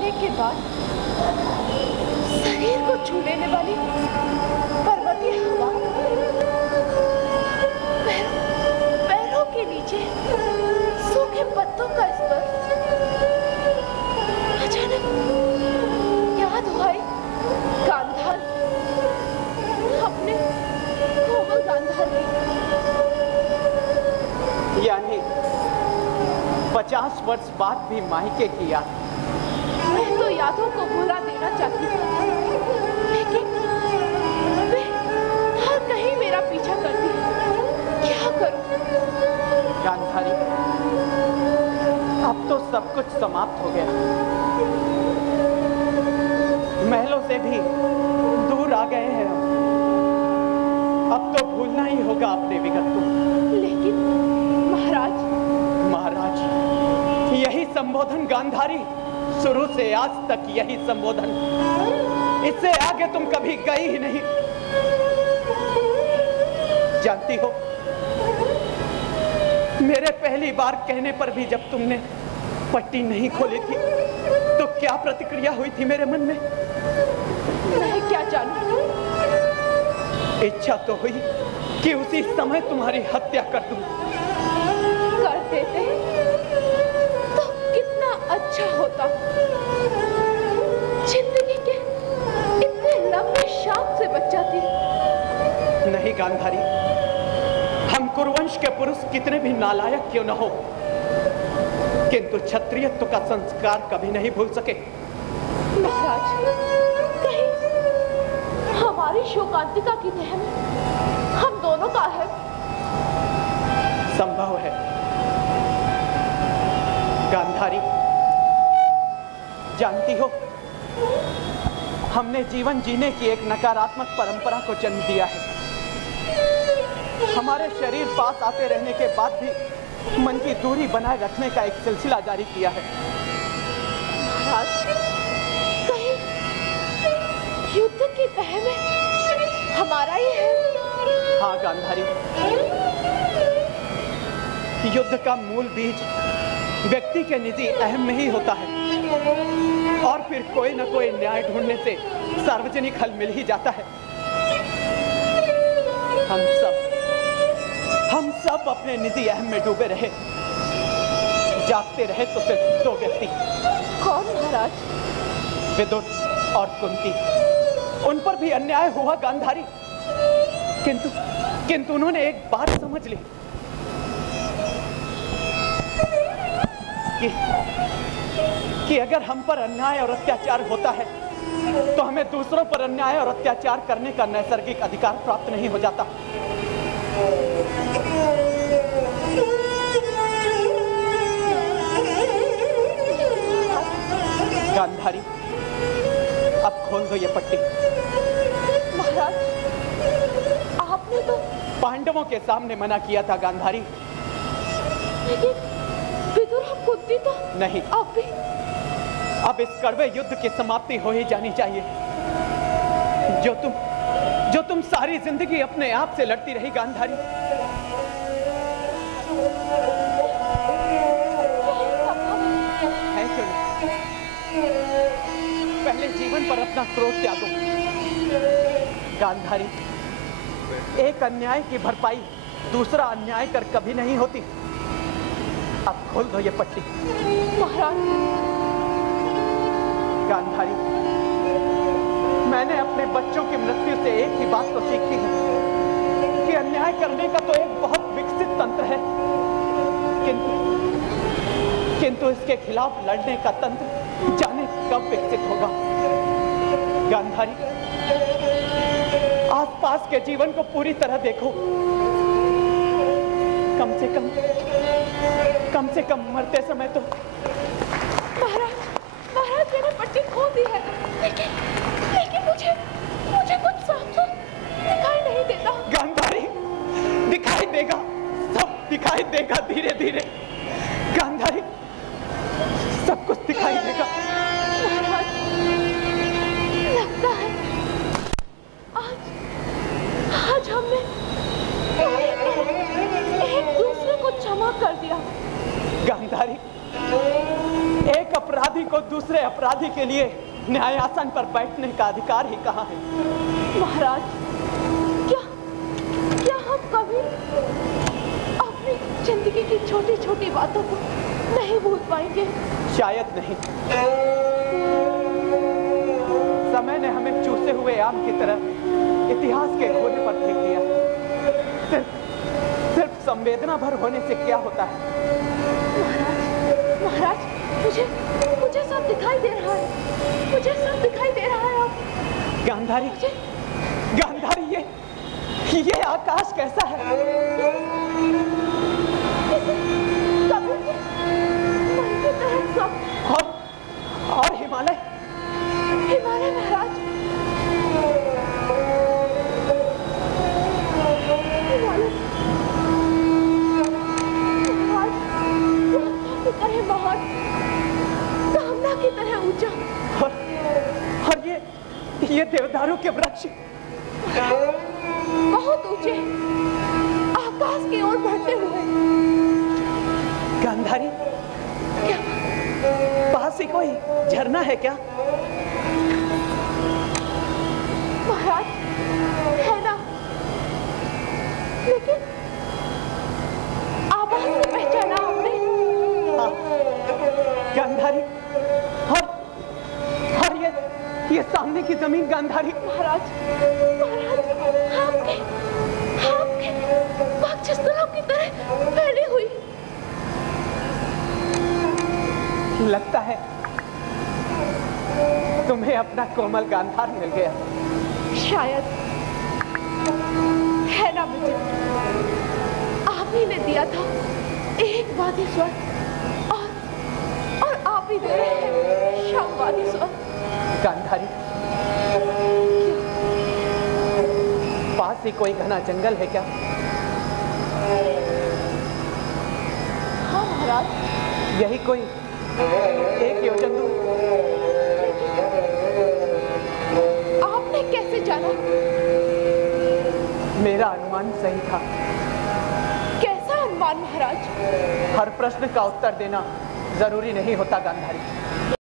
आने के बाद शरीर को छू लेने वाली पर्वतीय हवा, पैरों के नीचे सूखे पत्तों का स्पर्श, अचानक याद हुआ गांधार, अपने कोमल गांधार की। यानी 50 वर्ष बाद भी मायके की याद। मैं तो यादों को भुला देना चाहती थी, लेकिन वे हर कहीं मेरा पीछा करती है। क्या करूं? गांधारी, अब तो सब कुछ समाप्त हो गया। महलों से भी दूर आ गए हैं अब तो भूलना ही होगा अपने विगत को। लेकिन महाराज, यही संबोधन गांधारी, शुरू से आज तक यही संबोधन। इससे आगे तुम कभी गई ही नहीं। जानती हो, मेरे पहली बार कहने पर भी जब तुमने पट्टी नहीं खोली थी तो क्या प्रतिक्रिया हुई थी मेरे मन में? मैं क्या जानूं? इच्छा तो हुई कि उसी समय तुम्हारी हत्या कर दूं। कर देते तो कितना अच्छा होता। जिंदगी के इतने लंबे शाप से बच जाती। नहीं गांधारी, हम कुरुवंश के पुरुष कितने भी नालायक क्यों न हो, किंतु क्षत्रियत्व का संस्कार कभी नहीं भूल सके। महाराज, कहीं हमारी शोकांतिका की तह में हम दोनों का है? संभव है गांधारी। जानती हो, हमने जीवन जीने की एक नकारात्मक परंपरा को जन्म दिया है। हमारे शरीर पास आते रहने के बाद भी मन की दूरी बनाए रखने का एक सिलसिला जारी किया है। महाराज, कहीं युद्ध की तह में हमारा ही है? हाँ गांधारी, युद्ध का मूल बीज व्यक्ति के निजी अहम में ही होता है, और फिर कोई न कोई न्याय ढूंढने से सार्वजनिक हल मिल ही जाता है। हम सब अपने निजी अहम में डूबे रहे, जागते रहे तो सिर्फ दो व्यक्ति। कौन महाराज? विदुर और कुंती। उन पर भी अन्याय हुआ गांधारी, किंतु उन्होंने एक बात समझ ली कि अगर हम पर अन्याय और अत्याचार होता है तो हमें दूसरों पर अन्याय और अत्याचार करने का नैसर्गिक अधिकार प्राप्त नहीं हो जाता। गांधारी, अब खोल दो ये पट्टी। महाराज, आपने तो पांडवों के सामने मना किया था गांधारी। लेकिन विदुर और कुंती तो नहीं, अब इस कड़वे युद्ध की समाप्ति हो ही जानी चाहिए, जो तुम सारी जिंदगी अपने आप से लड़ती रही गांधारी। है क्यों नहीं? पहले जीवन पर अपना क्रोध त्यागो गांधारी। एक अन्याय की भरपाई दूसरा अन्याय कर कभी नहीं होती। अब खोल दो ये पट्टी। महाराज, गांधारी, मैंने अपने बच्चों की मृत्यु से एक ही बात तो सीखी है कि अन्याय करने का तो एक बहुत विकसित तंत्र है, किंतु इसके खिलाफ लड़ने का तंत्र जाने कब विकसित होगा। गांधारी, आसपास के जीवन को पूरी तरह देखो। कम से कम मरते समय तो। महाराज, मैंने पट्टी खोल दी है, लेकिन मुझे कुछ साफ साफ दिखाई नहीं देता। गांधारी, दिखाई देगा, सब दिखाई देगा धीरे धीरे। गांधारी, सब कुछ दिखाई देगा। महाराज, लगता है आज हमने एक दूसरे को क्षमा कर दिया। गांधारी, एक अपराधी को दूसरे अपराधी के लिए न्यायासन पर बैठने का अधिकार ही कहाँ है? महाराज, क्या हम कभी अपनी जिंदगी की छोटी छोटी बातों को नहीं भूल पाएंगे? शायद नहीं। समय ने हमें चूसे हुए आम की तरह इतिहास के कोने पर फेंक दिया। सिर्फ संवेदना भर होने से क्या होता है? महाराज, मुझे सब दिखाई दे रहा है। मुझे सब दिखाई दे रहा है अब। गांधारी, ये आकाश कैसा है? और हिमालय महाराज, की तरह महान, कामना की तरह ऊंचा, और ये देवदारों के वृक्ष बहुत ऊंचे, आकाश की ओर बढ़ते हुए। गांधारी, क्या पास ही कोई झरना है क्या? महाराज, है ना, लेकिन आवाज से पहचाना आपने? हाँ, गांधारी, और ये सामने की जमीन गांधारी। महाराज, आपके वक्षस्थलों की तरह फैली हुई। लगता है तुम्हें अपना कोमल गांधार मिल गया। शायद, है ना मुझे, आप ही ने दिया था एक वादी स्वर, और आप ही दे रहे हैं शब्दवादी स्वर। गांधारी, पास ही कोई घना जंगल है क्या? हाँ महाराज। यही कोई 1 योजन दूर। आपने कैसे जाना? मेरा अनुमान सही था। कैसा अनुमान महाराज? हर प्रश्न का उत्तर देना जरूरी नहीं होता गांधारी।